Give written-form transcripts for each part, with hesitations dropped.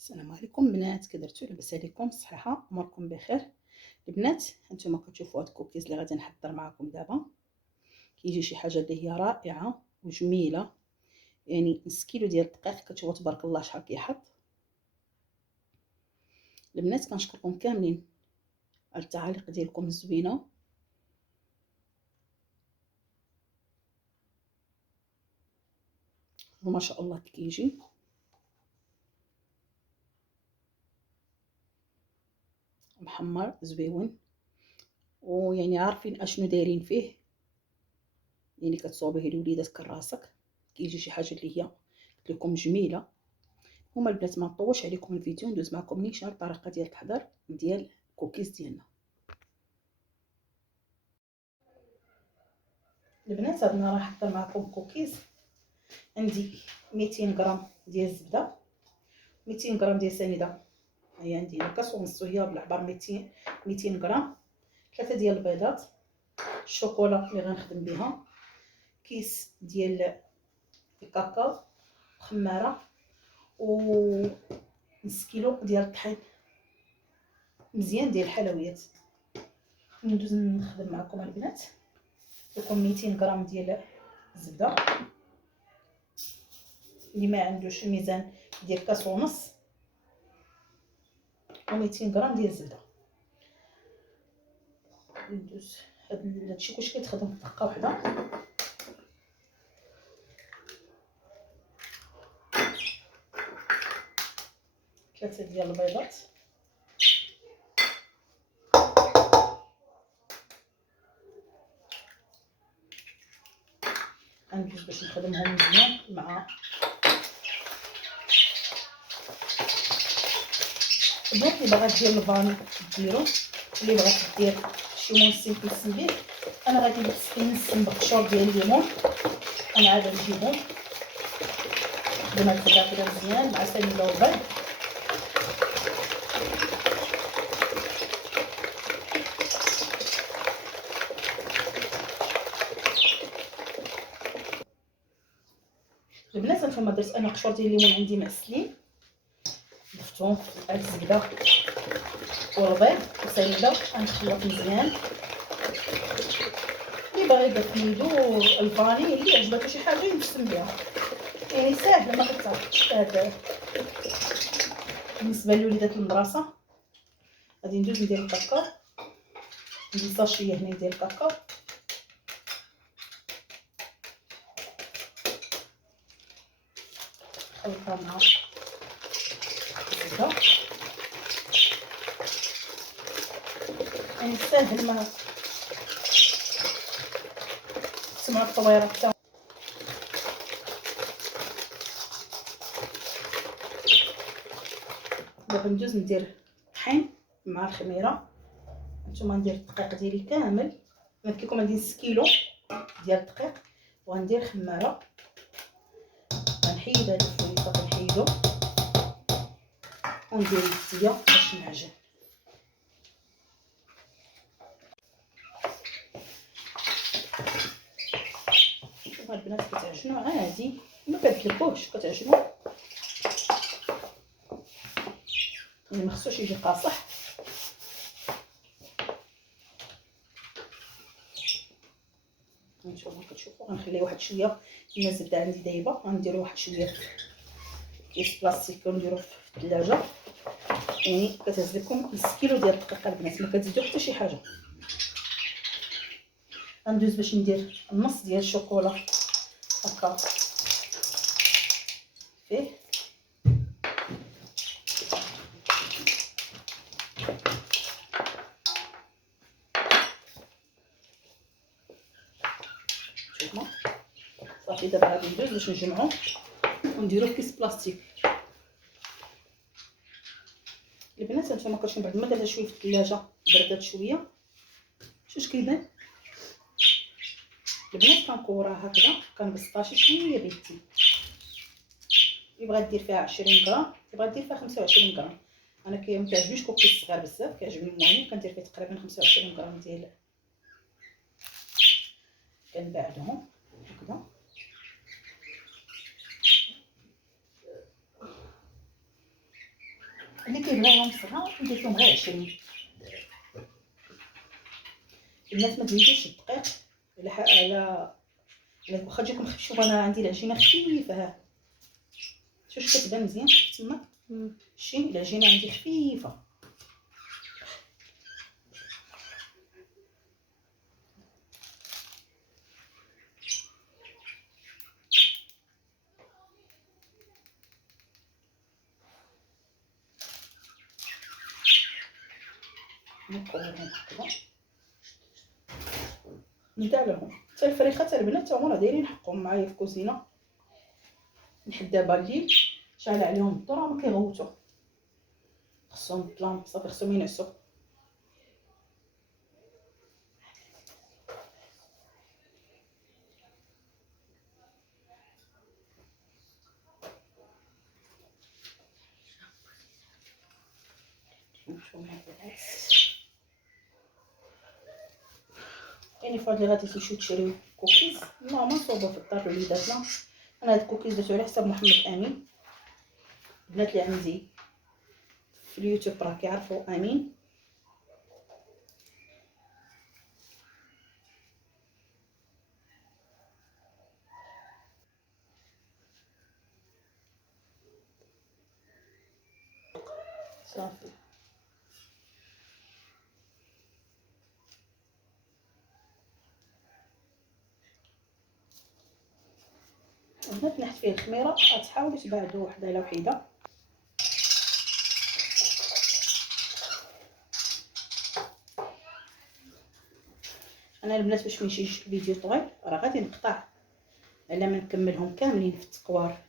السلام عليكم بنات، كي درتو؟ لاباس عليكم؟ الصحه اموركم بخير البنات؟ هانتوما كتشوفوا هاد الكوكيز اللي غادي نحضر معكم دابا. كيجي شي حاجه اللي هي رائعه وجميله، يعني نص كيلو ديال الدقيق. كتشوفوا تبارك الله شحال كيحط. البنات كنشكركم كاملين على التعاليق ديالكم الزوينه. وما شاء الله كيجي محمر زويون، ويعني عارفين اشنو دايرين فيه. يعني كتصوبيه لوليدات كراسك، كيجي شي حاجه اللي هي قلت لكم جميله. هما البنات ما نطولش عليكم الفيديو، ندوز معكم نيشان الطريقه ديال التحضير ديال الكوكيز ديالنا. البنات انا راح نحضر معكم كوكيز. عندي 200 غرام ديال الزبده، 200 غرام ديال سنيده، هي عندي كاس ونص هي بالعبار 200 غرام، 3 ديال البيضات، الشوكولا اللي غنخدم بها، كيس ديال الكاكاو، خماره، و نص كيلو ديال الطحين مزيان ديال الحلويات. ندوز نخدم معكم البنات. لكم 200 غرام ديال الزبده، اللي ما عندوش الميزان ديال كاس ونص، و 200 غرام ديال الزبده. ندوز هادشي كلشي كيتخدم في دقه واحده. ثلاثه ديال البيضات، غندوز باش نخدمهم مزيان مع البنات. اللي باغا دير الفاني ديرو، اللي بغات دير شي مونسين كيسن به. انا غادي نسن بقشور ديال الليمون، انا عاد نجيبهم نخدم هاد الخضره كده مزيان مع سنيده والبيض. البنات نتوما درت انا قشور ديال الليمون عندي معسلين، ضفتهم مع الزبده والبيض وسنيده، غنخلط مزيان. اللي باغي يدير حميدو الفاني اللي عجباتو شي حاجه ينسم بها، يعني ساهله ما كتعرفش. هذا بالنسبه لوليدات المدرسه. غادي ندوز ندير الكاكاو، ندير ساشيه هنا ديال الكاكاو، نخلطها مع الزبده. يعني ساهل، ما تسمعوا الطويره حتى. دابا ندوز ندير الطحين مع الخميره. نتوما ندير الدقيق ديالي كامل، قلت لكم غندير نص كيلو ديال الدقيق، وغندير خماره. غنحيد هاد الفويطه، كنحيدو وندير الزيت باش نعجن. شوفوا البنات كتعجنوا عادي، ما كتدلكوش، كتعجنوا يعني ما خصوش يجي قاصح. هانتوما كتشوفوا غنخليه واحد شويه من الزبده عندي دايبه، غنديرو واحد شويه في كيس بلاستيك ونديرو في الثلاجه. يعني كتهز لكم نص كيلو ديال الدقيق البنات، ما كتزيدو حتى شي حاجه. غندوز باش ندير النص ديال الشوكولا هكا فيه. شوفوا صافي. دابا غادي ندوز باش نجمعو ونديرو في كيس بلاستيك. البنات نتوما كتشوفوا بعد ما درتها شويه في الثلاجه بردات شويه، شوش كيبان البنات. كنكوراها هكذا، كنبسطها شي شويه بيدي. اللي بغات دير فيها 20 غرام، اللي بغات دير فيها 25 غرام. انا ما كيعجبنيش كوكيز صغير بزاف، كيعجبني المهم كندير فيه تقريبا 25 غرام ديال. كنبعدهم هكذا. اللي كيبغي يوم صغار ندير لهم غير 20. الناس ما تزيدوش الدقيق على واخا تجيكم خفيف. شوف انا عندي العجينه خفيفه، ها شوف كتبان مزيان تما. شتي العجينه عندي خفيفه. نكورهم هكذا ندالهم. حتى الفريخه حتى البنات تا هما راه دايرين حقهم معايا في الكوزينه. نحد دابا الليل شعل عليهم الضو راه ما كيغوتو، خصهم الظلام صافي، خصهم ينعسو. يعني فهاد اللي غادي تمشيو تشريو كوكيز ماما صوبوا في الدار لوليداتنا. انا هاد الكوكيز درتو على حساب محمد امين. البنات اللي عندي في اليوتيوب راه كيعرفوا امين. صافي البنات نحت فيه الخميره، غتحاولوا تبعدوا وحده على وحده. انا البنات باش ميجيش الفيديو طويل راه غادي نقطع على ما نكملهم كاملين في التكوار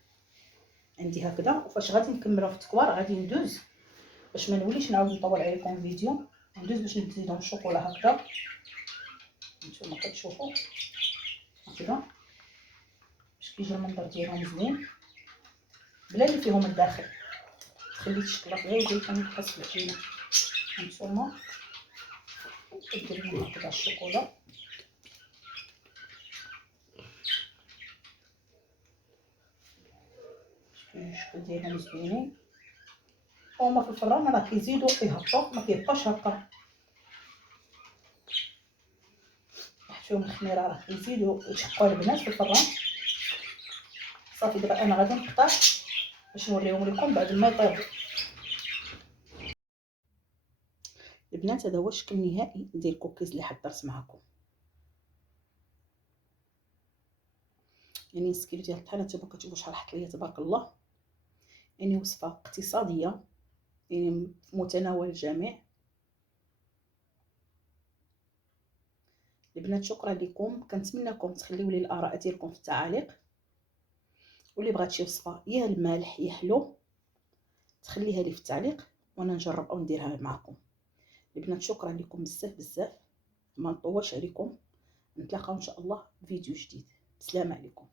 عندي هكذا. وفاش غادي نكملهم في التكوار غادي ندوز باش ما نوليش نعاود نطول عليكم الفيديو. ندوز باش نزيدهم الشوكولا هكذا. نتوما كتشوفوا هكذا باش كيجي المنظر ديالهم زوين بلا اللي فيهم الداخل. خليت الشكلاط غير يجي كنحس في العجينه. هانتوما دير لهم هكذا الشوكولا. الشكل ديالهم زوينين. هما في الفران راه كيزيدوا يهبطوا ما كيبقاوش هكا. حيتهم الخميره راه كيزيدوا يشقوا البنات في الفران. صافي دابا انا غادي نقطع باش نوريهم لكم بعد ما يطيبوا. البنات هذا هو الشكل النهائي ديال الكوكيز اللي حضرت معكم. يعني السكيلو ديال الطحينه نتوما كتشوفوا شحال حط ليا تبارك الله. يعني وصفه اقتصاديه يعني في متناول الجميع. البنات شكرا لكم. كنتمنىكم تخليو لي الاراء ديالكم في التعاليق. واللي بغات شي وصفه يا المالح يا حلو تخليها لي في التعليق وانا نجرب او نديرها معكم. البنات شكرا لكم بزاف بزاف. ما نطولش عليكم. نتلاقاو ان شاء الله في فيديو جديد. السلام عليكم.